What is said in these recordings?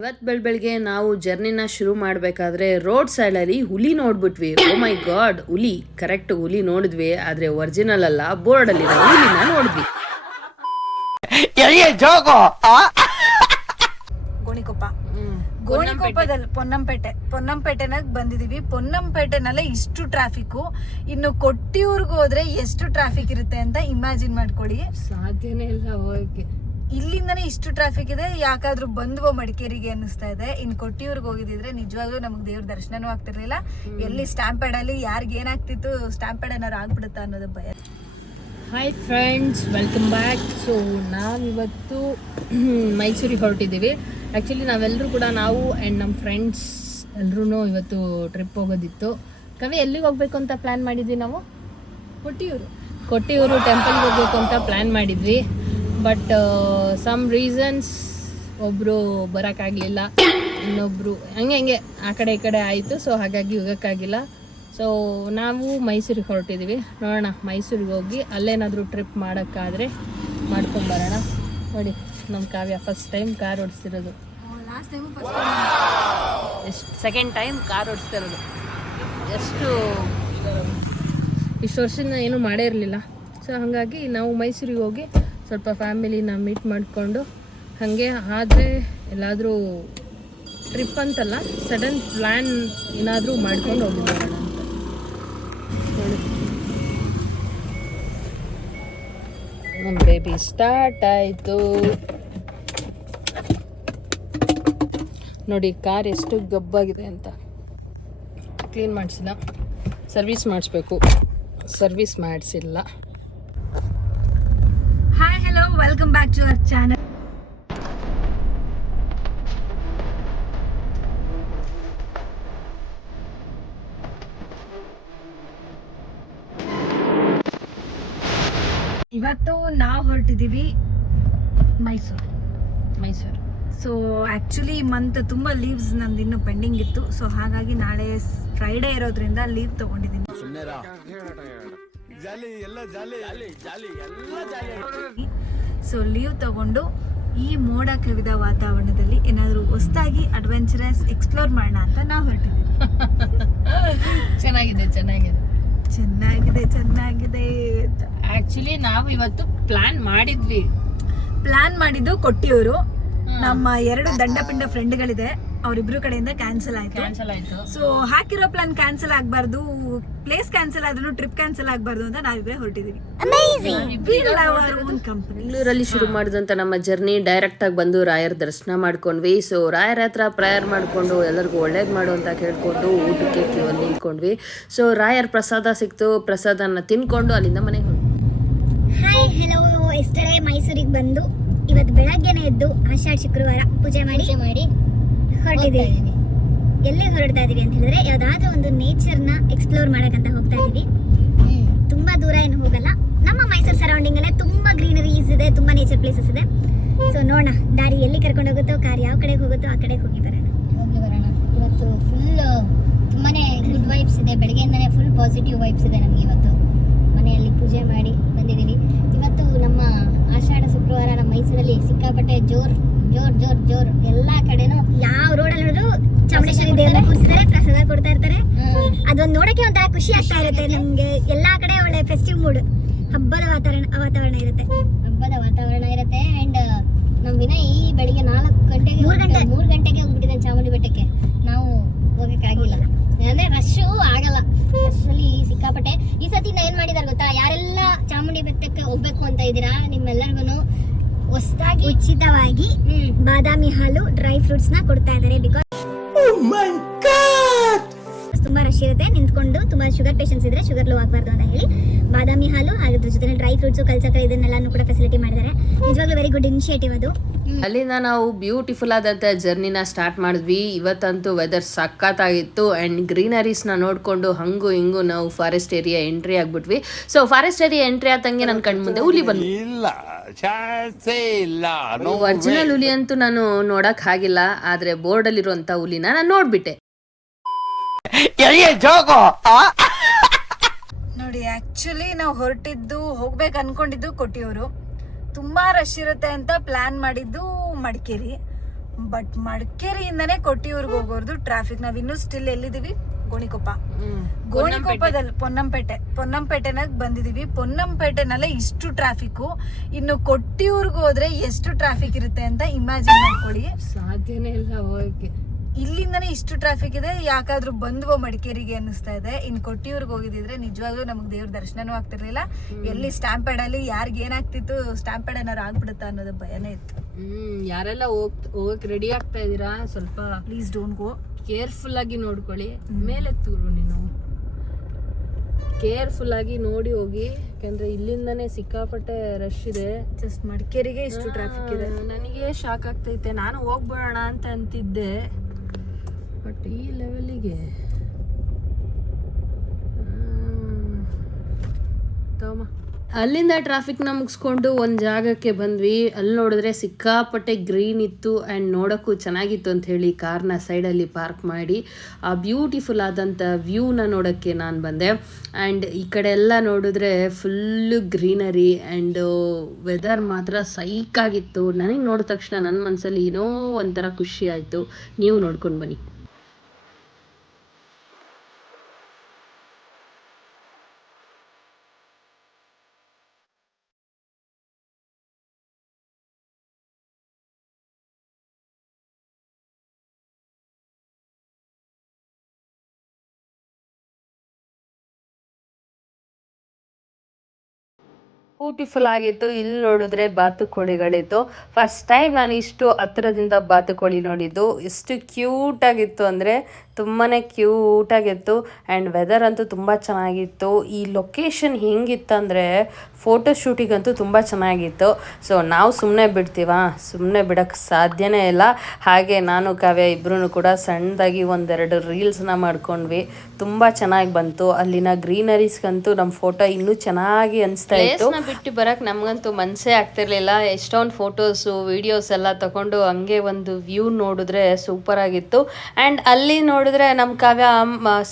ಇವತ್ತು ಬೆಳಗ್ಗೆ ನಾವು ಜರ್ನಿನ ಶುರು ಮಾಡಬೇಕಾದ್ರೆ ರೋಡ್ ಸೈಡಲ್ಲಿ ಹುಲಿ ನೋಡ್ಬಿಟ್ವಿ. ಓ ಮೈ ಗಾಡ್, ಹುಲಿ ಕರೆಕ್ಟ್ ಹುಲಿ ನೋಡಿದ್ವಿ, ಆದ್ರೆ ಒರಿಜಿನಲ್ ಅಲ್ಲ, ಬೋರ್ಡಲ್ಲಿ ಹುಲಿನ ನೋಡಿದ್ವಿ. ಗೋಣಿಕೊಪ್ಪದಲ್ಲಿ ಪೊನ್ನಂಪೇಟೆನಾಗ ಬಂದಿದೀವಿ. ಪೊನ್ನಂಪೇಟೆನಲ್ಲೇ ಇಷ್ಟು ಟ್ರಾಫಿಕ್, ಇನ್ನು ಕೊಟ್ಟಿಯೂರ್ಗೆ ಹೋದ್ರೆ ಎಷ್ಟು ಟ್ರಾಫಿಕ್ ಇರುತ್ತೆ ಅಂತ ಇಮ್ಯಾಜಿನ್ ಮಾಡ್ಕೊಳ್ಳಿ. ಸಾಧ್ಯನೇ ಇಲ್ಲ ಹೋಗಕ್ಕೆ. ಇಲ್ಲಿಂದನೇ ಇಷ್ಟು ಟ್ರಾಫಿಕ್ ಇದೆ, ಯಾಕಾದ್ರೂ ಬಂದ್ವೋ ಮಡಿಕೇರಿಗೆ ಅನ್ನಿಸ್ತಾ ಇದೆ. ಇನ್ನು ಕೊಟ್ಟಿಯೂರ್ಗೆ ಹೋಗಿದ್ರೆ ನಿಜವಾಗ್ಲೂ ನಮ್ಗೆ ದೇವ್ರ ದರ್ಶನನೂ ಆಗ್ತಿರ್ಲಿಲ್ಲ. ಎಲ್ಲಿ ಸ್ಟ್ಯಾಂಪೇಡ್ ಅಲ್ಲಿ ಯಾರಿಗೆ ಏನಾಗ್ತಿತ್ತು, ಸ್ಟ್ಯಾಂಪೇಡ್ ಏನಾರು ಆಗ್ಬಿಡುತ್ತಾ ಅನ್ನೋದು ಭಯ. Hi friends, welcome back. So ನಾವಿವತ್ತು ಮೈಸೂರಿಗೆ ಹೊರಟಿದ್ದೀವಿ. ಆ್ಯಕ್ಚುಲಿ ನಾವೆಲ್ಲರೂ ಕೂಡ, ನಾವು ಆ್ಯಂಡ್ ನಮ್ಮ ಫ್ರೆಂಡ್ಸ್ ಎಲ್ಲರೂ ಇವತ್ತು ಟ್ರಿಪ್ ಹೋಗೋದಿತ್ತು. ಕವಿ ಎಲ್ಲಿಗೆ ಹೋಗ್ಬೇಕು ಅಂತ ಪ್ಲ್ಯಾನ್ ಮಾಡಿದ್ವಿ ನಾವು? ಕೊಟ್ಟಿಯೂರು ಟೆಂಪಲ್ಗೆ ಹೋಗ್ಬೇಕು ಅಂತ ಪ್ಲ್ಯಾನ್ ಮಾಡಿದ್ವಿ. ಬಟ್ ಸಮ್ ರೀಸನ್ಸ್ ಒಬ್ಬರು ಬರೋಕ್ಕಾಗಲಿಲ್ಲ, ಇನ್ನೊಬ್ಬರು ಹಂಗೆ ಆ ಕಡೆ ಈ ಕಡೆ ಆಯಿತು. ಸೊ ಹಾಗಾಗಿ ಹೋಗೋಕ್ಕಾಗಿಲ್ಲ. ಸೊ ನಾವು ಮೈಸೂರಿಗೆ ಹೊರಟಿದ್ದೀವಿ. ನೋಡೋಣ, ಮೈಸೂರಿಗೆ ಹೋಗಿ ಅಲ್ಲೇನಾದರೂ ಟ್ರಿಪ್ ಮಾಡೋಕ್ಕಾದರೆ ಮಾಡ್ಕೊಂಬರೋಣ. ನೋಡಿ, ನಮ್ಮ ಕಾವ್ಯ ಫಸ್ಟ್ ಟೈಮ್ ಕಾರ್ ಓಡಿಸ್ತಿರೋದು. ಸೆಕೆಂಡ್ ಟೈಮ್ ಕಾರ್ ಓಡಿಸ್ತಿರೋದು. ಇಷ್ಟು ವರ್ಷದಿಂದ ಏನೂ ಮಾಡೇ ಇರಲಿಲ್ಲ. ಸೊ ಹಾಗಾಗಿ ನಾವು ಮೈಸೂರಿಗೆ ಹೋಗಿ ಸ್ವಲ್ಪ ಫ್ಯಾಮಿಲಿನ ಮೀಟ್ ಮಾಡಿಕೊಂಡು, ಹಾಗೆ ಆದರೆ ಎಲ್ಲಾದರೂ ಟ್ರಿಪ್ ಅಂತಲ್ಲ, ಸಡನ್ ಪ್ಲ್ಯಾನ್ ಏನಾದರೂ ಮಾಡ್ಕೊಂಡು ಹೋಗಿದ್ದಾರೆ ಅಂತ ಹೇಳಿ. ನಮ್ಮ ಬೇಬಿ ಸ್ಟಾರ್ಟ್ ಆಯಿತು. ನೋಡಿ ಕಾರ್ ಎಷ್ಟು ಗಬ್ಬಾಗಿದೆ ಅಂತ. ಕ್ಲೀನ್ ಮಾಡಿಸಿಲ್ಲ, ಸರ್ವಿಸ್ ಮಾಡಿಸ್ಬೇಕು, ಸರ್ವಿಸ್ ಮಾಡಿಸಿಲ್ಲ. Hi, hello, welcome back to our channel. ಇವತ್ತು ನಾವು ಹೊರಟಿದ್ದೀವಿ ಮೈಸೂರು. ಸೊ ಆ್ಯಕ್ಚುಲಿ ಈ ಮಂತ್ ತುಂಬ ಲೀವ್ಸ್ ನಂದು ಇನ್ನೂ ಪೆಂಡಿಂಗ್ ಇತ್ತು. ಸೊ ಹಾಗಾಗಿ ನಾಳೆ ಫ್ರೈಡೇ ಇರೋದ್ರಿಂದ ಲೀವ್ ತೊಗೊಂಡಿದ್ದೀನಿ. ಸೊ ಲೀವ್ ತಗೊಂಡು ಈ ಮೋಡ ಕವಿದ ವಾತಾವರಣದಲ್ಲಿ ಏನಾದರೂ ಹೊಸದಾಗಿ ಅಡ್ವೆಂಚರಸ್ ಎಕ್ಸ್ಪ್ಲೋರ್ ಮಾಡೋಣ ಅಂತ ನಾವು ಹೊರಟಿದ್ದೀವಿ. ಚೆನ್ನಾಗಿದೆ. ಆಕ್ಚುಲಿ ನಾವು ಇವತ್ತು ಪ್ಲಾನ್ ಮಾಡಿದ್ದು ಕೊಟ್ಟಿಯೂರು. ನಮ್ಮ 2 ದಂಡಪಿಂಡ ಫ್ರೆಂಡ್ಗಳಿದೆ, ಅವರಿಬ್ರು ಕಡೆಯಿಂದ ಕ್ಯಾನ್ಸಲ್ ಆಯ್ತು. ಸೊ ಹಾಕಿರೋ ಪ್ಲಾನ್ ಕ್ಯಾನ್ಸಲ್ ಆಗಬಾರ್ದು, ಪ್ಲೇಸ್ ಕ್ಯಾನ್ಸಲ್ ಆದ್ರೂ ಟ್ರಿಪ್ ಕ್ಯಾನ್ಸಲ್ ಆಗಬಾರ್ದು ಅಂತ ನಾವಿಬ್ರೆ ಹೊರಟಿದೀವಿ. ಬೆಂಗಳೂರಲ್ಲಿ ಶುರು ಮಾಡಿದಂತ ನಮ್ಮ ಜರ್ನಿ ಡೈರೆಕ್ಟ್ ಆಗಿ ಬಂದು ರಾಯರ್ ದರ್ಶನ ಮಾಡ್ಕೊಂಡ್ವಿ. ಸೊ ರಾಯರ ಹತ್ರ ಪ್ರೇಯರ್ ಮಾಡ್ಕೊಂಡು ಎಲ್ಲರಿಗೂ ಒಳ್ಳೇದು ಮಾಡು ಅಂತ ಕೇಳ್ಕೊಂಡು ಊಟಕ್ಕೆ ಕ್ಯೂವಲ್ಲಿ ನಿಂತ್ಕೊಂಡ್ವಿ. ಸೊ ರಾಯರ್ ಪ್ರಸಾದ ಸಿಕ್ತು, ಪ್ರಸಾದನ ತಿನ್ಕೊಂಡು ಅಲ್ಲಿಂದ ಮನೆಗೆ ಹೊರಟು. Hi, hello. ಎಸ್ಟರ್ಡೇ ಮೈಸೂರಿಗೆ ಬಂದು ಇವತ್ತು ಬೆಳಗ್ಗೆನೆ ಎದ್ದು ಆಷಾಢ ಶುಕ್ರವಾರ ಪೂಜೆ ಮಾಡಿ ಹೊರಟಿದ್ದೀವಿ. ಎಲ್ಲಿ ಹೊರಡ್ತಾ ಇದೀವಿ ಅಂತ ಹೇಳಿದ್ರೆ, ಯಾವ್ದಾದ್ರೂ ಒಂದು ನೇಚರ್ನ ಎಕ್ಸ್ಪ್ಲೋರ್ ಮಾಡಕ್ಕಂತ ಹೋಗ್ತಾ ಇದೀವಿ. ತುಂಬಾ ದೂರ ಏನು ಹೋಗಲ್ಲ, ನಮ್ಮ ಮೈಸೂರು ಸರೌಂಡಿಂಗ್ ಅಲ್ಲೇ ತುಂಬಾ ಗ್ರೀನರೀಸ್ ಇದೆ, ತುಂಬಾ ನೇಚರ್ ಪ್ಲೇಸಸ್ ಇದೆ. ಸೊ ನೋಡೋಣ, ದಾರಿ ಎಲ್ಲಿ ಕರ್ಕೊಂಡು ಹೋಗುತ್ತೋ, ಕಾರ್ ಯಾವ ಕಡೆಗೆ ಹೋಗುತ್ತೋ ಆ ಕಡೆಗೆ ಹೋಗಿ ಬರೋಣ. ಇವತ್ತು ಫುಲ್ ತುಂಬಾನೇ ಗುಡ್ ವೈಬ್ಸ್ ಇದೆ, ಬೆಳಗ್ಗೆಯಿಂದನೇ ಫುಲ್ ಪಾಸಿಟಿವ್ ವೈಬ್ಸ್ ಇದೆ ನಮಗೆ. ಇವತ್ತು ಮನೆಯಲ್ಲಿ ಪೂಜೆ ಮಾಡಿ ಬಂದಿದ್ದೀವಿ. ಇವತ್ತು ನಮ್ಮ ಆಷಾಢ ಶುಕ್ರವಾರ ನಮ್ಮ ಮೈಸೂರಲ್ಲಿ ಸಿಕ್ಕಾಪಟ್ಟೆ ಜೋರ್ ಎಲ್ಲಾ ಕಡೆನೂ ಯಾವ ರೋಡಲ್ಲಿ ನೋಡಿದ್ರು ಚಾಮುಂಡೇಶ್ವರಿ ದೇವರ ಕೂರಿಸಿದ್ದಾರೆ, ಪ್ರಸಾದ ಕೊಡ್ತಾ ಇರ್ತಾರೆ. ಅದೊಂದು ನೋಡಕ್ಕೆ ಒಂಥರ ಖುಷಿ ಆಗ್ತಾ ಇರುತ್ತೆ ನಮ್ಗೆ. ಎಲ್ಲಾ ಕಡೆ ಒಳ್ಳೆ ಫೆಸ್ಟಿವ್ ಮೂಡ್, ಹಬ್ಬದ ವಾತಾವರಣ ಇರುತ್ತೆ. ಅಂಡ್ ನಮ್ ವಿನಯ್ ಈ ಬೆಳಿಗ್ಗೆ 3 ಗಂಟೆಗೆ ಹೋಗ್ಬಿಟ್ಟಿದೆ ಚಾಮುಂಡಿ ಬೆಟ್ಟಕ್ಕೆ. ನಾವು ಹೋಗಕ್ಕಾಗಿಲ್ಲ, ಅಂದ್ರೆ ರಶ್ಶು ಆಗಲ್ಲ. ರಶ್ಶಲ್ಲಿ ಸಿಕ್ಕಾಪಟ್ಟೆ. ಈ ಸತಿ ಏನ್ ಮಾಡಿದಾರೆ ಗೊತ್ತಾ, ಯಾರೆಲ್ಲ ಚಾಮುಂಡಿ ಬೆಟ್ಟಕ್ಕೆ ಹೋಗ್ಬೇಕು ಅಂತ ಇದ್ದೀರಾ, ನಿಮ್ಮೆಲ್ಲರಿಗೂ ಹೊಸದಾಗಿ ಉಚಿತವಾಗಿ ಬಾದಾಮಿ ಹಾಲು, ಡ್ರೈ ಫ್ರೂಟ್ಸ್ ನ ಕೊಡ್ತಾ ಇದ್ದಾರೆ. ಬಿಕಾಸ್ ತುಂಬಾ ರಶ್ ಇರುತ್ತೆ, ನಿಂತ್ಕೊಂಡು ತುಂಬಾ ಶುಗರ್ ಪೇಷಂಟ್ಸ್ ಇದ್ರೆ ಶುಗರ್ ಲೋ ಆಗಬಾರ್ದು ಅಂತ ಹೇಳಿ ಬಾದಾಮಿ ಹಾಲು ಅದ್ರ ಜೊತೆ ಡ್ರೈ ಫ್ರೂಟ್ಸ್, ಕಲ್ಸಕ್ಕರೆ ಇದನ್ನೆಲ್ಲಾನು ಕೂಡ ಫೆಸಿಲಿಟಿ ಮಾಡಿದ್ದಾರೆ. ನಿಜವಾಗ್ಲೂ ವೆರಿ ಗುಡ್ ಇನಿಷಿಯೇಟಿವ್ ಅದು. ಅಲ್ಲಿಂದ ನಾವು ಬ್ಯೂಟಿಫುಲ್ ಆದಂಥ ಜರ್ನಿನ ಸ್ಟಾರ್ಟ್ ಮಾಡಿದ್ವಿ. ಇವತ್ತಂತೂ ವೆದರ್ ಸಖತ್ತಾಗಿತ್ತು ಆ್ಯಂಡ್ ಗ್ರೀನರೀಸ್ನ ನೋಡಿಕೊಂಡು ಹಂಗು ಹಿಂಗು ನಾವು ಫಾರೆಸ್ಟ್ ಏರಿಯಾ ಎಂಟ್ರಿ ಆಗ್ಬಿಟ್ವಿ. ಸೊ ಫಾರೆಸ್ಟ್ ಏರಿಯಾ ಎಂಟ್ರಿ ಆದಂಗೆ ನನ್ನ ಕಣ್ಣು ಮುಂದೆ ಹುಲಿ ಬಂದು. ಒರಿಜಿನಲ್ ಹುಲಿ ಅಂತೂ ನಾನು ನೋಡಕ್ ಆಗಿಲ್ಲ, ಆದ್ರೆ ಬೋರ್ಡಲ್ಲಿರುವಂಥ ಹುಲಿನ ನಾನು ನೋಡ್ಬಿಟ್ಟೆ. ನೋಡಿ, ಆಕ್ಚುಲಿ ನಾವು ಹೋಗ್ಬೇಕು ಅನ್ಕೊಂಡಿದ್ದು ಕೊಟ್ಟಿಯೂರು. ತುಂಬಾ ರಶ್ ಇರುತ್ತೆ ಅಂತ ಪ್ಲಾನ್ ಮಾಡಿದ್ದು ಮಡಿಕೇರಿ. ಬಟ್ ಮಡಿಕೇರಿಯಿಂದನೇ ಕೊಟ್ಟಿಯೂರ್ಗೆ ಹೋಗೋರ್ದು ಟ್ರಾಫಿಕ್. ನಾವ್ ಇನ್ನೂ ಸ್ಟಿಲ್ ಎಲ್ಲಿದೀವಿ? ಗೋಣಿಕೊಪ್ಪದಲ್ಲಿ ಪೊನ್ನಂಪೇಟೆನಾಗ ಬಂದಿದೀವಿ. ಪೊನ್ನಂಪೇಟೆನಲ್ಲೇ ಇಷ್ಟು ಟ್ರಾಫಿಕ್, ಇನ್ನು ಕೊಟ್ಟಿಯೂರ್ಗೆ ಹೋದ್ರೆ ಎಷ್ಟು ಟ್ರಾಫಿಕ್ ಇರುತ್ತೆ ಅಂತ ಇಮ್ಯಾಜಿನ್ ಮಾಡ್ಕೊಳ್ಳಿ. ಸಾಧ್ಯನೇ ಇಲ್ಲ ಹೋಗಕ್ಕೆ. ಇಲ್ಲಿಂದನೇ ಇಷ್ಟು ಟ್ರಾಫಿಕ್ ಇದೆ, ಯಾಕಾದ್ರೂ ಬಂದ್ವೋ ಮಡಿಕೇರಿಗೆ ಅನ್ನಿಸ್ತಾ ಇದೆ. ಇನ್ನು ಕೊಟ್ಟಿಯೂರ್ಗೆ ಹೋಗಿದ್ರೆ ನಿಜವಾಗ್ಲೂ ನಮ್ಗೆ ದೇವ್ರ ದರ್ಶನನೂ ಆಗ್ತಿರ್ಲಿಲ್ಲ. ಎಲ್ಲಿ ಸ್ಟ್ಯಾಂಪ್ ಪ್ಯಾಡ್ ಅಲ್ಲಿ ಯಾರಿಗೆ ಏನಾಗ್ತಿತ್ತು, ಸ್ಟ್ಯಾಂಪ್ ಪ್ಯಾಡ್ ಏನಾರು ಆಗ್ಬಿಡುತ್ತಾ ಅನ್ನೋದು ಭಯನೇ ಇತ್ತು. ಯಾರೆಲ್ಲ ಹೋಗಕ್ ರೆಡಿ ಆಗ್ತಾ ಇದೀರಾ ಸ್ವಲ್ಪ ಪ್ಲೀಸ್ ಡೋಂಟ್ ಗೋ. ಕೇರ್ಫುಲ್ ಆಗಿ ನೋಡ್ಕೊಳ್ಳಿ. ಮೇಲೆ ತೂರು ನೀನು ಕೇರ್ಫುಲ್ ಆಗಿ ನೋಡಿ ಹೋಗಿ, ಯಾಕಂದ್ರೆ ಇಲ್ಲಿಂದನೇ ಸಿಕ್ಕಾಪಟ್ಟೆ ರಶ್ ಇದೆ. ಜಸ್ಟ್ ಮಡಿಕೇರಿಗೆ ಇಷ್ಟು ಟ್ರಾಫಿಕ್ ಇದೆ. ನನಗೆ ಶಾಕ್ ಆಗ್ತೈತೆ. ನಾನು ಹೋಗ್ಬೇಡ ಅಂತ ಅಂತಿದ್ದೆ, ಬಟ್ ಈ ಲೆವೆಲಿಗೆ ಅಲ್ಲಿಂದ ಟ್ರಾಫಿಕ್ನ ಮುಗಿಸ್ಕೊಂಡು ಒಂದು ಜಾಗಕ್ಕೆ ಬಂದ್ವಿ. ಅಲ್ಲಿ ನೋಡಿದ್ರೆ ಸಿಕ್ಕಾಪಟ್ಟೆ ಗ್ರೀನ್ ಇತ್ತು ಆ್ಯಂಡ್ ನೋಡೋಕ್ಕೂ ಚೆನ್ನಾಗಿತ್ತು ಅಂತ ಹೇಳಿ ಕಾರ್ನ ಸೈಡಲ್ಲಿ ಪಾರ್ಕ್ ಮಾಡಿ ಆ ಬ್ಯೂಟಿಫುಲ್ ಆದಂಥ ವ್ಯೂನ ನೋಡೋಕ್ಕೆ ನಾನು ಬಂದೆ. ಆ್ಯಂಡ್ ಈ ಕಡೆ ಎಲ್ಲ ನೋಡಿದ್ರೆ ಫುಲ್ಲು ಗ್ರೀನರಿ ಆ್ಯಂಡ್ ವೆದರ್ ಮಾತ್ರ ಸೈಕಾಗಿತ್ತು. ನನಗೆ ನೋಡಿದ ತಕ್ಷಣ ನನ್ನ ಮನಸ್ಸಲ್ಲಿ ಏನೋ ಒಂಥರ ಖುಷಿ ಆಯಿತು. ನೀವು ನೋಡ್ಕೊಂಡು ಬನ್ನಿ. ಬ್ಯೂಟಿಫುಲ್ ಆಗಿತ್ತು. ಇಲ್ಲಿ ನೋಡಿದ್ರೆ ಬಾತುಕೋಳಿಗಳಿತ್ತು. ಫಸ್ಟ್ ಟೈಮ್ ನಾನು ಇಷ್ಟು ಹತ್ತಿರದಿಂದ ಬಾತುಕೋಳಿ ನೋಡಿದ್ದು. ಎಷ್ಟು ಕ್ಯೂಟ್ ಆಗಿತ್ತು ಅಂದರೆ ತುಂಬಾ ಕ್ಯೂಟಾಗಿತ್ತು. ಆ್ಯಂಡ್ ವೆದರ್ ಅಂತೂ ತುಂಬ ಚೆನ್ನಾಗಿತ್ತು. ಈ ಲೊಕೇಶನ್ ಹೆಂಗಿತ್ತಂದರೆ ಫೋಟೋ ಶೂಟಿಗಂತೂ ತುಂಬ ಚೆನ್ನಾಗಿತ್ತು. ಸೊ ನಾವು ಸುಮ್ಮನೆ ಬಿಡ್ತೀವ, ಸುಮ್ಮನೆ ಬಿಡೋಕ್ಕೆ ಸಾಧ್ಯನೇ ಇಲ್ಲ. ಹಾಗೆ ನಾನು ಕಾವ್ಯ ಇಬ್ಬರೂ ಕೂಡ ಸಣ್ಣದಾಗಿ ಒಂದೆರಡು ರೀಲ್ಸ್ನ ಮಾಡ್ಕೊಂಡ್ವಿ. ತುಂಬ ಚೆನ್ನಾಗಿ ಬಂತು. ಅಲ್ಲಿನ ಗ್ರೀನರೀಸ್ಗಂತೂ ನಮ್ಮ ಫೋಟೋ ಇನ್ನೂ ಚೆನ್ನಾಗಿ ಅನಿಸ್ತಾ ಇತ್ತು. ಬಿಟ್ಟು ಬರೋಕ್ಕೆ ನಮಗಂತೂ ಮನಸ್ಸೇ ಆಗ್ತಿರ್ಲಿಲ್ಲ. ಎಷ್ಟೊಂದು ಫೋಟೋಸು ವಿಡಿಯೋಸ್ ಎಲ್ಲ ತಗೊಂಡು ಹಂಗೆ ಒಂದು ವ್ಯೂ ನೋಡಿದ್ರೆ ಸೂಪರ್ ಆಗಿತ್ತು. ಆ್ಯಂಡ್ ಅಲ್ಲಿ ನೋಡಿದ್ರೆ ನಮ್ಮ ಕಾವ್ಯ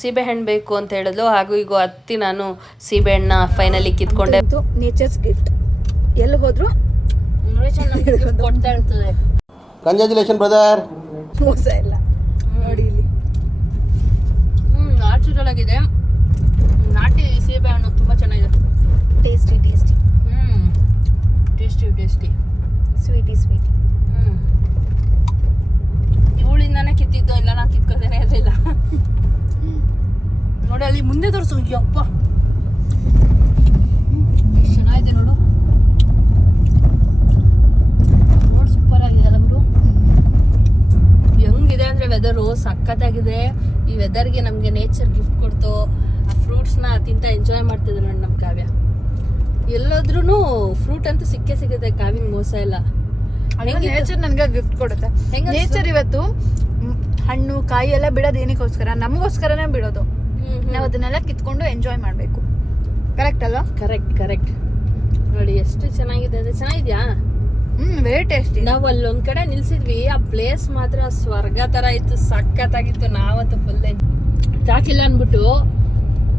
ಸೀಬೆಹಣ್ಣು ಬೇಕು ಅಂತ ಹೇಳಿದ್ಲು. ಹಾಗೂ ಈಗ ಹತ್ತಿ ನಾನು ಸೀಬೆಹಣ್ಣ ಫೈನಲಿ ಕಿತ್ಕೊಂಡೆ. Nature's gift. ಎಲ್ಲಿ ಹೋದ್ರು ಕೊಡ್ತಾ ಇರ್ತದೆ. Congratulation brother. ಮೋಸ ಇಲ್ಲ ನೋಡಿ ಇಲ್ಲಿ. ನ್ಯಾಚುರಲ್ ಆಗಿದೆ. ನಾಟಿ ಸೀಬೆಹಣ್ಣು ತುಂಬ ಚೆನ್ನಾಗಿದೆ. ಟೇಸ್ಟಿ ಟೇಸ್ಟಿ ಸ್ವೀಟಿ ಇವಳಿಂದಾನೆ ಕಿತ್ತಿದ್ದು, ಇಲ್ಲ ನಾನು ಕಿತ್ಕೋದೇನೆ ಇರಲಿಲ್ಲ. ನೋಡಿ ಅಲ್ಲಿ ಮುಂದೆ ತೋರಿಸು. ಯಪ್ಪ ಎಷ್ಟು ಚೆನ್ನಾಗಿದೆ ನೋಡು. ಸೂಪರ್ ಆಗಿದೆ ನಮ್ದು. ಹೆಂಗಿದೆ ಅಂದರೆ ವೆದರು ಸಖತ್ತಾಗಿದೆ. ಈ ವೆದರ್ಗೆ ನಮಗೆ ನೇಚರ್ ಗಿಫ್ಟ್ ಕೊಡ್ತು. ಆ ಫ್ರೂಟ್ಸ್ನ ತಿಂತ ಎಂಜಾಯ್ ಮಾಡ್ತಿದ್ರು ನೋಡಿ ನಮ್ಮ ಕಾವ್ಯ. ಎಲ್ಲೋದ್ರೂ ಫ್ರೂಟ್ ಅಂತೂ ಸಿಗುತ್ತೆ. ಕಾವಿನ ಮೋಸ ಇಲ್ಲ. ನೇಚರ್ ನನ್ಗೆ ಗಿಫ್ಟ್ ಕೊಡುತ್ತೆ. ನೇಚರ್ ಇವತ್ತು ಹಣ್ಣು ಕಾಯಿ ಎಲ್ಲ ಬಿಡೋದು ಏನಕ್ಕೋಸ್ಕರ? ನಮಗೋಸ್ಕರನೇ ಬಿಡೋದು. ನಾವು ಅದನ್ನೆಲ್ಲ ಕಿತ್ಕೊಂಡು ಎಂಜಾಯ್ ಮಾಡಬೇಕು. ಕರೆಕ್ಟ್ ಅಲ್ವಾ? ಕರೆಕ್ಟ್ ನೋಡಿ ಎಷ್ಟು ಚೆನ್ನಾಗಿದೆ ಅಂದರೆ. ಚೆನ್ನಾಗಿದ್ಯಾ? Very tasty. ನಾವು ಅಲ್ಲೊಂದ್ ಕಡೆ ನಿಲ್ಸಿದ್ವಿ. ಆ ಪ್ಲೇಸ್ ಮಾತ್ರ ಸ್ವರ್ಗ ತರ ಇತ್ತು. ಸಖತ್ತಾಗಿತ್ತು. ನಾವಂತೂ ಫುಲ್ ಸಾಕಿಲ್ಲ ಅನ್ಬಿಟ್ಟು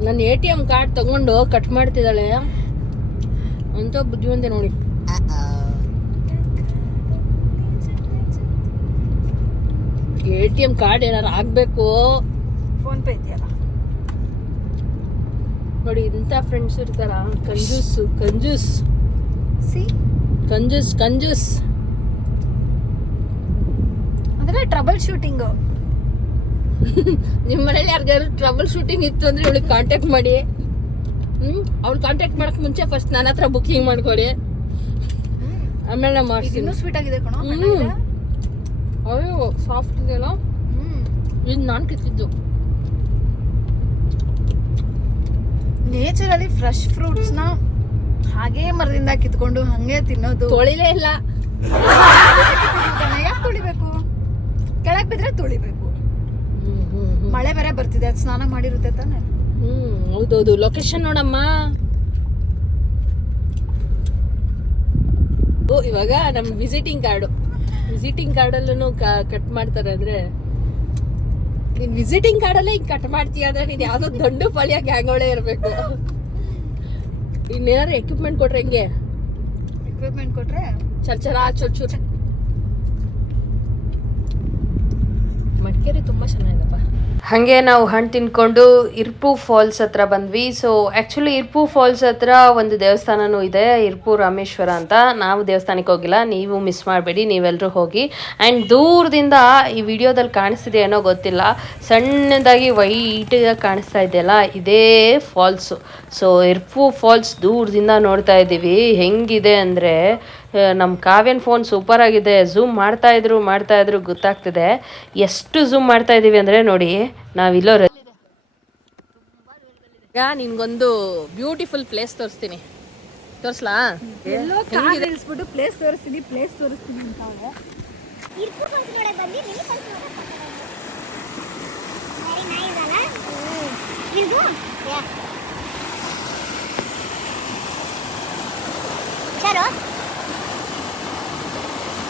ನನ್ನ ATM ಕಾರ್ಡ್ ತಗೊಂಡು ಕಟ್ ಮಾಡ್ತಿದ್ದಾಳೆ ಅಂತ ಬುದ್ಧಿವಂತೆ ನೋಡಿ. ATM ಕಾರ್ಡ್ ಏನಾರು ಆಗ್ಬೇಕು. ಫೋನ್ ಪೇ ಇದೆಯಲ್ಲ ನೋಡಿ, ಇಂಥ ಫ್ರೆಂಡ್ಸ್ ಇರ್ತಾರ. ಕಂಜೂಸ್ ಅಂದ್ರೆ ಟ್ರಬಲ್ ಶೂಟಿಂಗ್. ನಿಮ್ಮ ಮನೇಲಿ ಯಾರಿಗಾದ್ರು ಟ್ರಬಲ್ ಶೂಟಿಂಗ್ ಇತ್ತು ಅಂದ್ರೆ ಇವಳಿಗೆ ಕಾಂಟ್ಯಾಕ್ಟ್ ಮಾಡಿ. ಅವ್ಳು ಕಾಂಟ್ಯಾಕ್ಟ್ ಮಾಡಕ್ ಮುಂಚೆ ಫಸ್ಟ್ ನನ್ನ ಹತ್ರ ಬುಕಿಂಗ್ ಮಾಡ್ಕೊಡಿ, ಆಮೇಲೆ ನಾ ಮಾಡ್ತೀನಿ. ಇನ್ನೂ ಸ್ವೀಟ್ ಆಗಿದೆ ಕಣೋ. ಅಯ್ಯೋ ಸಾಫ್ಟ್ ಇದೆಯಲ್ಲ. ಇದು ನಾನು ಕಿತ್ತಿದ್ದು. ನೇಚರ್ ಅಲ್ಲಿ ಫ್ರೆಶ್ ಫ್ರೂಟ್ಸ್ ನ ಹಾಗೆ ಮರದಿಂದ ಕಿತ್ಕೊಂಡು ಹಂಗೆ ತಿನ್ನೋದು. ತೊಳಿಲೇ ಇಲ್ಲ. ಯಾಕೆ ತುಳಿಬೇಕು? ಕೆಳಗ್ ಬಿದ್ರೆ ತುಳಿಬೇಕು. ಮಳೆ ಬೇರೆ ಬರ್ತಿದೆ, ಅದು ಸ್ನಾನ ಮಾಡಿರುತ್ತೆ ತಾನೆ. ಹೌದೌದು. ಲೊಕೇಶನ್ ನೋಡಮ್ಮ. ಇವಾಗ ನಮ್ ವಿಸಿಟಿಂಗ್ ಕಾರ್ಡಲ್ಲೂ ಕಟ್ ಮಾಡ್ತಾರೆ. ಅಂದ್ರೆ ನೀನ್ ವಿಸಿಟಿಂಗ್ ಕಾರ್ಡಲ್ಲೇ ಹಿಂಗ್ ಕಟ್ ಮಾಡ್ತೀಯ ಅಂದ್ರೆ ನೀನ್ ಯಾವ್ದೋ ದೊಡ್ಡ ಪಳಿಯ ಗ್ಯಾಂಗೋಳೆ ಇರ್ಬೇಕು. ಇನ್ನೇನಾರು ಎಕ್ವಿಪ್ಮೆಂಟ್ ಕೊಟ್ರೆ ಹೆಂಗೆ? ಎಕ್ವಿಪ್ಮೆಂಟ್ ಕೊಟ್ರೆ ಚರ್ಚರ ಚೊಚ್ಚು ಮಡಿಕೇರಿ ತುಂಬ ಚೆನ್ನಾಗಿದೆಪ್ಪ. ಹಾಗೆ ನಾವು ಹಣ್ಣು ತಿನ್ಕೊಂಡು ಇರ್ಪು ಫಾಲ್ಸ್ ಹತ್ರ ಬಂದ್ವಿ. ಸೊ ಆ್ಯಕ್ಚುಲಿ ಇರ್ಪು ಫಾಲ್ಸ್ ಹತ್ರ ಒಂದು ದೇವಸ್ಥಾನನೂ ಇದೆ, ಇರ್ಪು ರಾಮೇಶ್ವರ ಅಂತ. ನಾವು ದೇವಸ್ಥಾನಕ್ಕೆ ಹೋಗಿಲ್ಲ, ನೀವು ಮಿಸ್ ಮಾಡಬೇಡಿ, ನೀವೆಲ್ಲರೂ ಹೋಗಿ. ಆ್ಯಂಡ್ ದೂರದಿಂದ ಈ ವಿಡಿಯೋದಲ್ಲಿ ಕಾಣಿಸ್ತಿದೆ ಏನೋ ಗೊತ್ತಿಲ್ಲ, ಸಣ್ಣದಾಗಿ ವೈಟಾಗಿ ಕಾಣಿಸ್ತಾ ಇದೆಯಲ್ಲ, ಇದೇ ಫಾಲ್ಸು. ಸೊ ಇರ್ಪು ಫಾಲ್ಸ್ ದೂರದಿಂದ ನೋಡ್ತಾ ಇದ್ದೀವಿ. ಹೆಂಗಿದೆ ಅಂದರೆ ನಮ್ಮ ಕಾವ್ಯನ ಫೋನ್ ಸೂಪರ್ ಆಗಿದೆ, ಝೂಮ್ ಮಾಡ್ತಾ ಇದ್ರು ಗೊತ್ತಾಗ್ತಿದೆ. ಎಷ್ಟು ಝೂಮ್ ಮಾಡ್ತಾ ಇದ್ದೀವಿ ಅಂದರೆ ನೋಡಿ, ನಾವಿಲ್ಲೋ ಈಗ ನಿನ್ಗೊಂದು ಬ್ಯೂಟಿಫುಲ್ ಪ್ಲೇಸ್ ತೋರಿಸ್ತೀನಿ. ತೋರಿಸ್ಲಾ? ಎಲ್ಲೋ ಕಾರ್ ನಿಲ್ಸ್ಬಿಟ್ಟು ಪ್ಲೇಸ್ ತೋರಿಸ್ತೀನಿ ಅಂತ ಅವ್ರೆ. ಇರ್ಪೂರ್ ಫಾಲ್ಸ್ ನೋಡಕ್ ಬಂದ್ವಿ, ಮಿನಿ ಫಾಲ್ಸ್ ನೋಡಕ್ ವೆರಿ ನೈಸ್ ಅಲ್ಲ? ಇದು ಚಲೋ.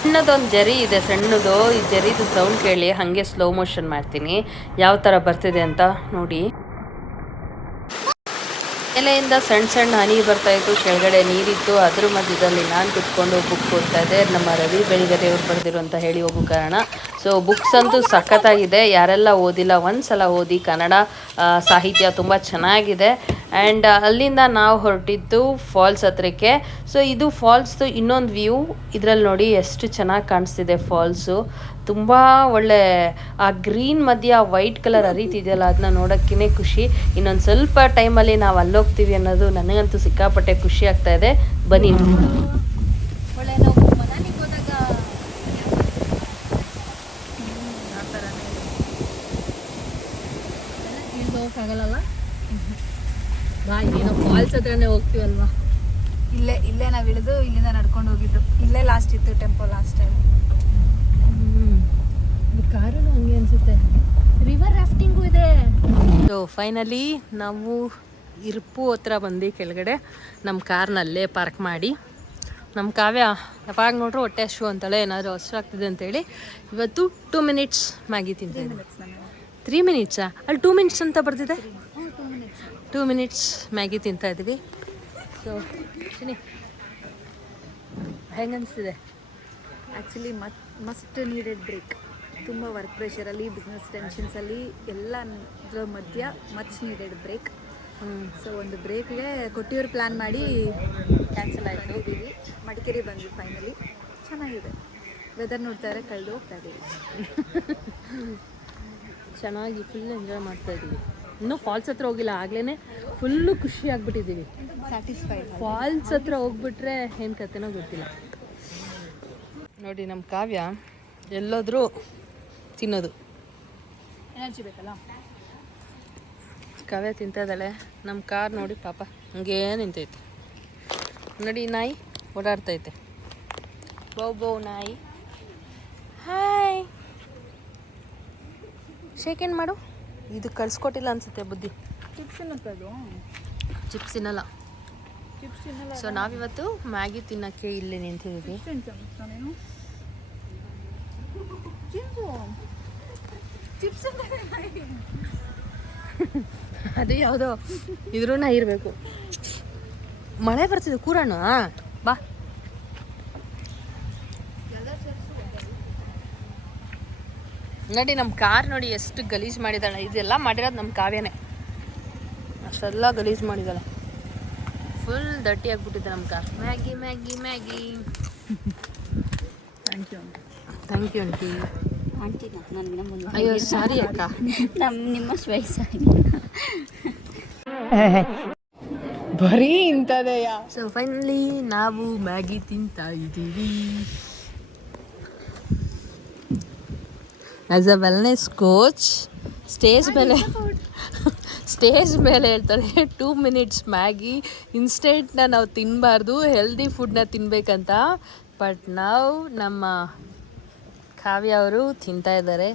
ಸಣ್ಣದೊಂದು ಜರಿ ಇದೆ, ಸಣ್ಣದು. ಈ ಜರಿದು ಸೌಂಡ್ ಕೇಳಿ ಹಾಗೆ ಸ್ಲೋ ಮೋಷನ್ ಮಾಡ್ತೀನಿ, ಯಾವ ಥರ ಬರ್ತಿದೆ ಅಂತ ನೋಡಿ. ಮೇಲೆಯಿಂದ ಸಣ್ಣ ಹನಿ ಬರ್ತಾ ಇತ್ತು, ಕೆಳಗಡೆ ನೀರಿತ್ತು. ಅದ್ರ ಮಧ್ಯದಲ್ಲಿ ನಾನು ಕುತ್ಕೊಂಡು ಬುಕ್ ಓದ್ತಾ ಇದ್ದೆ. ನಮ್ಮ ರವಿ ಬೆಳಿಗರೆ ಅವ್ರು ಬರೆದಿರು ಅಂತ ಹೇಳಿ ಹೋಗೋ ಕಾರಣ. ಸೊ ಬುಕ್ಸ್ ಅಂತೂ ಸಖತ್ತಾಗಿದೆ, ಯಾರೆಲ್ಲ ಓದಿಲ್ಲ ಒಂದ್ಸಲ ಓದಿ. ಕನ್ನಡ ಸಾಹಿತ್ಯ ತುಂಬ ಚೆನ್ನಾಗಿದೆ. ಆ್ಯಂಡ್ ಅಲ್ಲಿಂದ ನಾವು ಹೊರಟಿದ್ದು ಫಾಲ್ಸ್ ಹತ್ರಕ್ಕೆ. ಸೊ ಇದು ಫಾಲ್ಸ್ದು ಇನ್ನೊಂದು ವ್ಯೂ. ಇದರಲ್ಲಿ ನೋಡಿ ಎಷ್ಟು ಚೆನ್ನಾಗಿ ಕಾಣಿಸ್ತಿದೆ ಫಾಲ್ಸು. ತುಂಬ ಒಳ್ಳೆ ಆ ಗ್ರೀನ್ ಮಧ್ಯೆ ಆ ವೈಟ್ ಕಲರ್ ಹರಿತಿದೆಯಲ್ಲ, ಅದನ್ನ ನೋಡೋಕ್ಕೇ ಖುಷಿ. ಇನ್ನೊಂದು ಸ್ವಲ್ಪ ಟೈಮಲ್ಲಿ ನಾವು ಅಲ್ಲೋಗ್ತೀವಿ ಅನ್ನೋದು ನನಗಂತೂ ಸಿಕ್ಕಾಪಟ್ಟೆ ಖುಷಿ ಆಗ್ತಾ ಇದೆ. ಬನ್ನಿ. ಒಳ್ಳೆ ನಾವು ಮನಾಲಿಗೆ ಹೋದಾಗ ಹೋಗೋಕ್ಕಾಗಲ್ಲ ಬಾ, ಏನೋ ಫಾಲ್ಸ್ ಹತ್ರನೇ ಹೋಗ್ತೀವಲ್ವಾ. ಇಲ್ಲೇ ನಾವು ಇಳಿದು ಇಲ್ಲಿಂದ ನಡ್ಕೊಂಡು ಹೋಗಿದ್ದು. ಇಲ್ಲೇ ಲಾಸ್ಟ್ ಇತ್ತು ಟೆಂಪೋ ಲಾಸ್ಟ್ ಟೈಮ್. ಕಾರು ಹಂಗೆ ಅನ್ಸುತ್ತೆ. ರಿವರ್ ರಾಫ್ಟಿಂಗು ಇದೆ. ಸೊ ಫೈನಲಿ ನಾವು ಇರ್ಪು ಹತ್ರ ಬಂದು ಕೆಳಗಡೆ ನಮ್ಮ ಕಾರ್ನಲ್ಲೇ ಪಾರ್ಕ್ ಮಾಡಿ, ನಮ್ಮ ಕಾವ್ಯ ಯಾವಾಗ ನೋಡ್ರು ಹೊಟ್ಟೆ ಹಶು ಅಂತಾಳೆ, ಏನಾದರೂ ಹಸು ಆಗ್ತಿದೆ ಅಂತೇಳಿ ಇವತ್ತು 2 ಮಿನಿಟ್ಸ್ ಮ್ಯಾಗಿ ತಿಂತಿದ್ದೆ. 3 ಮಿನಿಟ್ಸಾ? ಅಲ್ಲಿ 2 ಮಿನಿಟ್ಸ್ ಅಂತ ಬರ್ತಿದೆ. 2 ಮಿನಿಟ್ಸ್ ಮ್ಯಾಗಿ ತಿಂತಾ ಇದ್ದೀವಿ. ಸೊ ಚಿನಿ ಹೆಂಗೆ ಅನಿಸ್ತಿದೆ? Actually must needed break. ತುಂಬ ವರ್ಕ್ ಪ್ರೆಷರಲ್ಲಿ, ಬಿಸ್ನೆಸ್ ಟೆನ್ಷನ್ಸಲ್ಲಿ ಎಲ್ಲದ್ರ ಮಧ್ಯ ಮಚ್ ನೀಡೆಡ್ ಬ್ರೇಕ್. ಸೊ ಒಂದು ಬ್ರೇಕ್ಗೆ ಕೊಟ್ಟಿಯವ್ರು ಪ್ಲ್ಯಾನ್ ಮಾಡಿ ಕ್ಯಾನ್ಸಲ್ ಆಯಿತು. ಇದ್ದೀವಿ ಮಡಿಕೇರಿ ಬಂದ್ವಿ ಫೈನಲಿ. ಚೆನ್ನಾಗಿದೆ, ವೆದರ್ ನೋಡ್ತಾರೆ, ಕಳೆದು ಹೋಗ್ತಾ ಇದ್ದೀವಿ. ಚೆನ್ನಾಗಿ ಫುಲ್ ಎಂಜಾಯ್ ಮಾಡ್ತಾ ಇದ್ದೀವಿ. ಇನ್ನೂ ಫಾಲ್ಸ್ ಹತ್ರ ಹೋಗಿಲ್ಲ, ಆಗ್ಲೇ ಫುಲ್ಲು ಖುಷಿ ಆಗ್ಬಿಟ್ಟಿದ್ದೀವಿ. ಸ್ಯಾಟಿಸ್ಫೈಡ್. ಫಾಲ್ಸ್ ಹತ್ರ ಹೋಗ್ಬಿಟ್ರೆ ಏನು ಕತೆನೋ ಗೊತ್ತಿಲ್ಲ. ನೋಡಿ ನಮ್ಮ ಕಾವ್ಯ ಎಲ್ಲೋದ್ರೂ ತಿನ್ನೋದು. ಎನರ್ಜಿ ಬೇಕಲ್ಲ. ಕಾವ್ಯ ತಿಂತದಳೆ. ನಮ್ಮ ಕಾರ್ ನೋಡಿ ಪಾಪ ಹಂಗೇ ನಿಂತೈತೆ. ನೋಡಿ ನಾಯಿ ಓಡಾಡ್ತೈತೆ. ಬೌ ನಾಯಿ. ಹಾಯ್, ಶೇಕ್ ಏನು ಮಾಡು. ಇದು ಕಳ್ಸ್ಕೊಟ್ಟಿಲ್ಲ ಅನ್ಸುತ್ತೆ ಬುದ್ಧಿ. ಚಿಪ್ಸ್ ತಿನ್ನಲ್ಲ. ಸೊ ನಾವಿವತ್ತು ಮ್ಯಾಗಿ ತಿನ್ನೋಕ್ಕೆ ಇಲ್ಲಿ ನಿಂತಿದ್ದೀವಿ. ಅದು ಯಾವುದೋ ಇದ್ರೂ ಇರಬೇಕು. ಮಳೆ ಬರ್ತಿದೆ, ಕೂರಣ ಬಾ. ನೋಡಿ ನಮ್ಮ ಕಾರ್ ನೋಡಿ ಎಷ್ಟು ಗಲೀಜ್ ಮಾಡಿದಾಳೆ. ಇದೆಲ್ಲ ಮಾಡಿರೋದು ನಮ್ಮ ಕಾವ್ಯನೇ, ಅಷ್ಟೆಲ್ಲ ಗಲೀಜ್ ಮಾಡಿದಾಳೆ. ಫುಲ್ ದಟ್ಟಿ ಆಗಿಬಿಟ್ಟಿದೆ ನಮ್ಮ car. Maggi Maggi Maggi. Thank you aunty. ಆಂಟಿನ ನನಗಿನ ಮುಂದೆ. ಅಯ್ಯೋ ಸಾರಿ ಅಕ್ಕ, ನಿಮ್ಮ ವಯಸ್ಸಾಗಿ ಬರೀ ಇಂಥದೆಯ. ಸೊ ಫೈನಲಿ ನಾವು ಮ್ಯಾಗಿ ತಿಂತಾ ಇದ್ದೀವಿ. As a wellness coach stage ಮೇಲೆ ಹೇಳ್ತಾರೆ 2 ಮಿನಿಟ್ಸ್ ಮ್ಯಾಗಿ ಇನ್ಸ್ಟೆಂಟ್ನ ನಾವು ತಿನ್ನಬಾರ್ದು, ಹೆಲ್ದಿ ಫುಡ್ನ ತಿನ್ನಬೇಕಂತ. ಬಟ್ ನಾವು ನಮ್ಮ ಕಾವ್ಯ ಅವರು ತಿಂತಾ ಇದ್ದಾರೆ.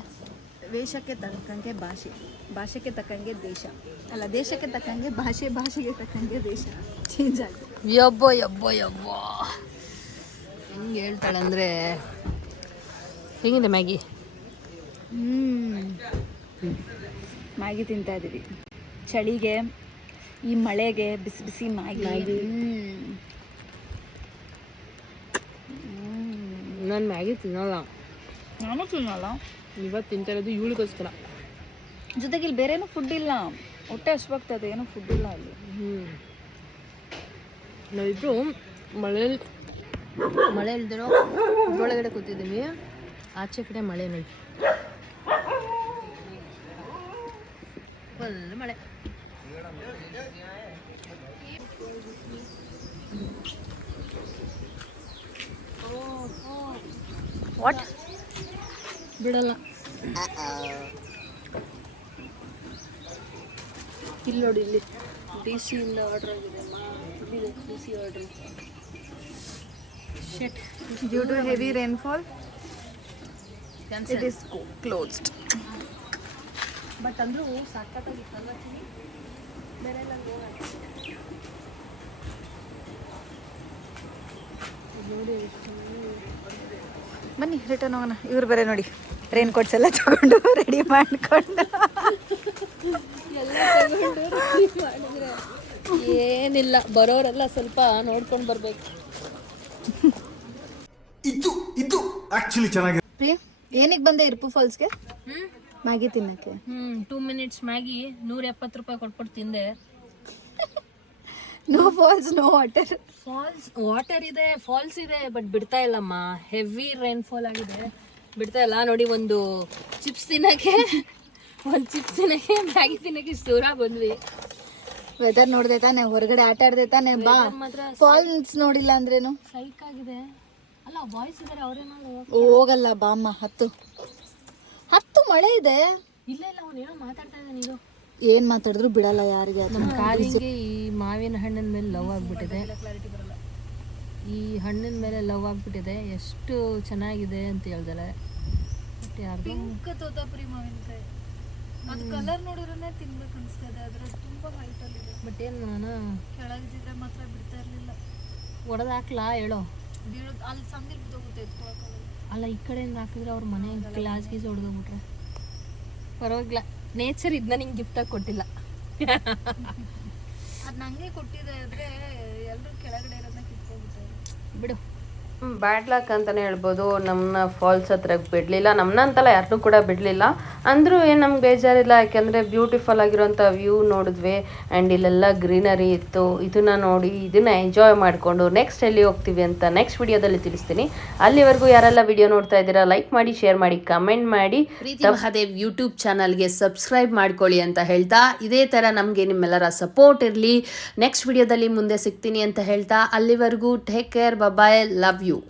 ವೇಷಕ್ಕೆ ತಕ್ಕಂಗೆ ಭಾಷೆ, ಭಾಷೆಗೆ ತಕ್ಕಂಗೆ ದೇಶ, ಅಲ್ಲ ದೇಶಕ್ಕೆ ತಕ್ಕಂಗೆ ಭಾಷೆ, ಭಾಷೆಗೆ ತಕ್ಕಂಗೆ ದೇಶ ಚೇಂಜ್ ಆಗಿದೆ. ಯಬ್ಬೋ ಹೆಂಗೆ ಹೇಳ್ತಾಳೆ ಅಂದರೆ. ಹೇಗಿದೆ ಮ್ಯಾಗಿ? ಮ್ಯಾಗಿ ತಿಂತಾ ಇದ್ದೀವಿ ಚಳಿಗೆ, ಈ ಮಳೆಗೆ ಬಿಸಿ ಬಿಸಿ ಮ್ಯಾಗಿ. ನಾನು ಮ್ಯಾಗಿ ತಿನ್ನಲ್ಲ. ನಾನು ತಿನ್ನಲ್ಲ. ಇವತ್ತು ತಿಂತಾ ಇರೋದು ಇವಳಿಗೋಸ್ಕರ. ಜೊತೆಗೆ ಇಲ್ಲಿ ಬೇರೆ ಏನೂ ಫುಡ್ ಇಲ್ಲ, ಹೊಟ್ಟೆ ಹಶ್ವಾಗ್ತದೆ, ಏನೂ ಫುಡ್ ಇಲ್ಲ ಅಲ್ಲಿ. ನಾವಿಬ್ರು ಮಳೆ ಇಲ್ದಿರೋ ಒಳಗಡೆ ಕೂತಿದ್ದೀವಿ, ಆಚೆ ಕಡೆ ಮಳೆ ನೋಡಿ, ಫುಲ್ ಮಳೆ. ವಾಟ್ ಬಿಡಲ್ಲ. ಇಲ್ಲಿ ನೋಡಿ, ಇಲ್ಲಿ DC ಇಂದ ಆರ್ಡರ್ ಆಗಿದೆ ಅಮ್ಮ, DC order. Shut due to heavy rainfall it is closed. But ಅಂದರೂ ಸಖತ್ತಾಗಿತ್ತಲ್ಲ ಬೇರೆ ಎಲ್ಲ ನೋಡಿ. ಬನ್ನಿ ರಿಟರ್ನ್ ಹೋಗೋಣ. ಇವ್ರು ಬೇರೆ ನೋಡಿ ರೈನ್ ಕೋಟ್ಸ್ ಎಲ್ಲ ತಗೊಂಡು ರೆಡಿ ಮಾಡ್ಕೊಂಡು ಎಲ್ಲ ತಗೊಂಡು ಮಾಡಿದ್ರೆ ಏನಿಲ್ಲ, ಬರೋರೆಲ್ಲ ಸ್ವಲ್ಪ ನೋಡ್ಕೊಂಡು ಬರಬೇಕು. ಇದು ಆಕ್ಚುಲಿ ಚೆನ್ನಾಗಿ. ಪ್ರಿಯ ಏನಿಗೆ ಬಂದೆ ಇರ್ಪು ಫಾಲ್ಸ್ಗೆ? ಮ್ಯಾಗಿ ತಿನ್ನಕ್ಕೆ. 2 ಮಿನಿಟ್ಸ್ ಮ್ಯಾಗಿ 170 ರೂಪಾಯಿ ಕೊಟ್ಬಿಟ್ಟು ತಿಂದೆ. No falls, no water. Water ಇದೆ, ಫಾಲ್ಸ್ ಇದೆ, ಬಟ್ ಬಿಡ್ತಾ ಇಲ್ಲಮ್ಮ. ಹೆವಿ ರೈನ್ಫಾಲ್ ಆಗಿದೆ, ಬಿಡ್ತಾ ಇಲ್ಲ. ನೋಡಿ, ಒಂದು ಚಿಪ್ಸ್ ತಿನ್ನಕ್ಕೆ ಮ್ಯಾಗಿ ತಿನ್ನಕ್ಕೆ ಇಷ್ಟು ದೂರ ಬಂದ್ವಿ. ವೆದರ್ ನೋಡ್ದೆ ತಾನೆ, ಹೊರಗಡೆ ಆಟ ಆಡ್ದೆ ತಾನೆ. ಬಾ, ಫಾಲ್ಸ್ ನೋಡಿಲ್ಲ ಅಂದ್ರೇನು? ಸೈಕ್ ಆಗಿದೆ ಅಲ್ಲ. ಬಾಯ್ಸ್ ಇದಾರೆ, ಅವ್ರೇನೋ ಹೋಗಲ್ಲ ಬಾ ಅಮ್ಮ, ಹತ್ತು ಮಳೆ ಇದೆ. ಇಲ್ಲ ಅವನೇನೋ ಮಾತಾಡ್ತಾ ಇದ್ದಾನೆ. ಇದು ಏನ್ ಮಾತಾಡಿದ್ರು ಬಿಡಲ್ಲ ಯಾರಿಗೆ. ನಮ್ಮ ಕಾಲಿಂಗೆ ಈ ಮಾವಿನ ಹಣ್ಣಿನ ಮೇಲೆ ಲವ್ ಆಗ್ಬಿಟ್ಟಿದೆ. ಈ ಹಣ್ಣಿನ ಮೇಲೆ ಲವ್ ಆಗ್ಬಿಟ್ಟಿದೆ. ಎಷ್ಟು ಚೆನ್ನಾಗಿದೆ ಅಂತ ಹೇಳ್ದಾಳೆ. ಬಟ್ ಯಾರ್ದು ಪಿಂಕ್ ತೋತಾಪುರಿ ಮಾವಿನಕಾಯಿ, ಅದು ಕಲರ್ ನೋಡಿದ್ರೆ ತಿನ್ಬೇಕು ಅನ್ಸ್ತದೆ. ಅದ್ರ ತುಂಬಾ ಹೈಟ್ ಅಲ್ಲಿ ಇದೆ. ಬಟ್ ಏನು ಮಾಡೋಣ, ಕೆಳಗಿದ್ರೆ ಮಾತ್ರ ಬಿಡ್ತಾ ಇರ್ಲಿಲ್ಲ. ಒಡೆದಾಕ್ಲಾ ಹೇಳೋ. ಅಲ್ಲಿ ಸಂದಿಲ್ ಬಿದ್ದೋಗುತ್ತೆ, ಎತ್ಕೊಳಕ್ಕಾಗಲ್ಲ. ಅಲ್ಲ, ಈ ಕಡೆಯಿಂದ ಹಾಕಿದ್ರೆ ಅವ್ರ ಮನೆ ಗ್ಲಾಸ್ ಗೀಸ್ ಹೊಡೆದೋಗ್ಬಿಟ್ರೆ ಪರವಾಗಿಲ್ಲ. ನೇಚರ್ ಇದನ್ನ ನಿಂಗೆ ಗಿಫ್ಟಾಗಿ ಕೊಟ್ಟಿಲ್ಲ. ಅದು ನಂಗೆ ಕೊಟ್ಟಿದೆ ಆದರೆ ಎಲ್ಲರೂ ಕೆಳಗಡೆ ಇರೋದನ್ನ ಕಿತ್ಕೊಂಡ್ಬಿಟ್ಟಾರೆ. ಬಿಡು. ಬ್ಯಾಡ್ ಲಕ್ ಅಂತಲೇ ಹೇಳ್ಬೋದು. ನಮ್ಮನ್ನ ಫಾಲ್ಸ್ ಹತ್ರಕ್ಕೆ ಬಿಡಲಿಲ್ಲ, ನಮ್ಮನ್ನ ಅಂತಲ್ಲ ಯಾರನ್ನೂ ಕೂಡ ಬಿಡಲಿಲ್ಲ. ಅಂದರೂ ಏನು ನಮ್ಗೆ ಬೇಜಾರಿಲ್ಲ, ಯಾಕೆಂದರೆ ಬ್ಯೂಟಿಫುಲ್ ಆಗಿರೋಂಥ ವ್ಯೂ ನೋಡಿದ್ವಿ. ಆ್ಯಂಡ್ ಇಲ್ಲೆಲ್ಲ ಗ್ರೀನರಿ ಇತ್ತು. ಇದನ್ನು ನೋಡಿ, ಇದನ್ನು ಎಂಜಾಯ್ ಮಾಡಿಕೊಂಡು ನೆಕ್ಸ್ಟ್ ಎಲ್ಲಿ ಹೋಗ್ತೀವಿ ಅಂತ ನೆಕ್ಸ್ಟ್ ವಿಡಿಯೋದಲ್ಲಿ ತಿಳಿಸ್ತೀನಿ. ಅಲ್ಲಿವರೆಗೂ ಯಾರೆಲ್ಲ ವಿಡಿಯೋ ನೋಡ್ತಾ ಇದ್ದೀರಾ, ಲೈಕ್ ಮಾಡಿ, ಶೇರ್ ಮಾಡಿ, ಕಮೆಂಟ್ ಮಾಡಿ. ಪ್ರೀತಿ ಮಹಾದೇವ್ ಯೂಟ್ಯೂಬ್ ಚಾನಲ್ಗೆ ಸಬ್ಸ್ಕ್ರೈಬ್ ಮಾಡ್ಕೊಳ್ಳಿ ಅಂತ ಹೇಳ್ತಾ, ಇದೇ ಥರ ನಮಗೆ ನಿಮ್ಮೆಲ್ಲರ ಸಪೋರ್ಟ್ ಇರಲಿ. ನೆಕ್ಸ್ಟ್ ವಿಡಿಯೋದಲ್ಲಿ ಮುಂದೆ ಸಿಗ್ತೀನಿ ಅಂತ ಹೇಳ್ತಾ, ಅಲ್ಲಿವರೆಗೂ take care, bye, love you.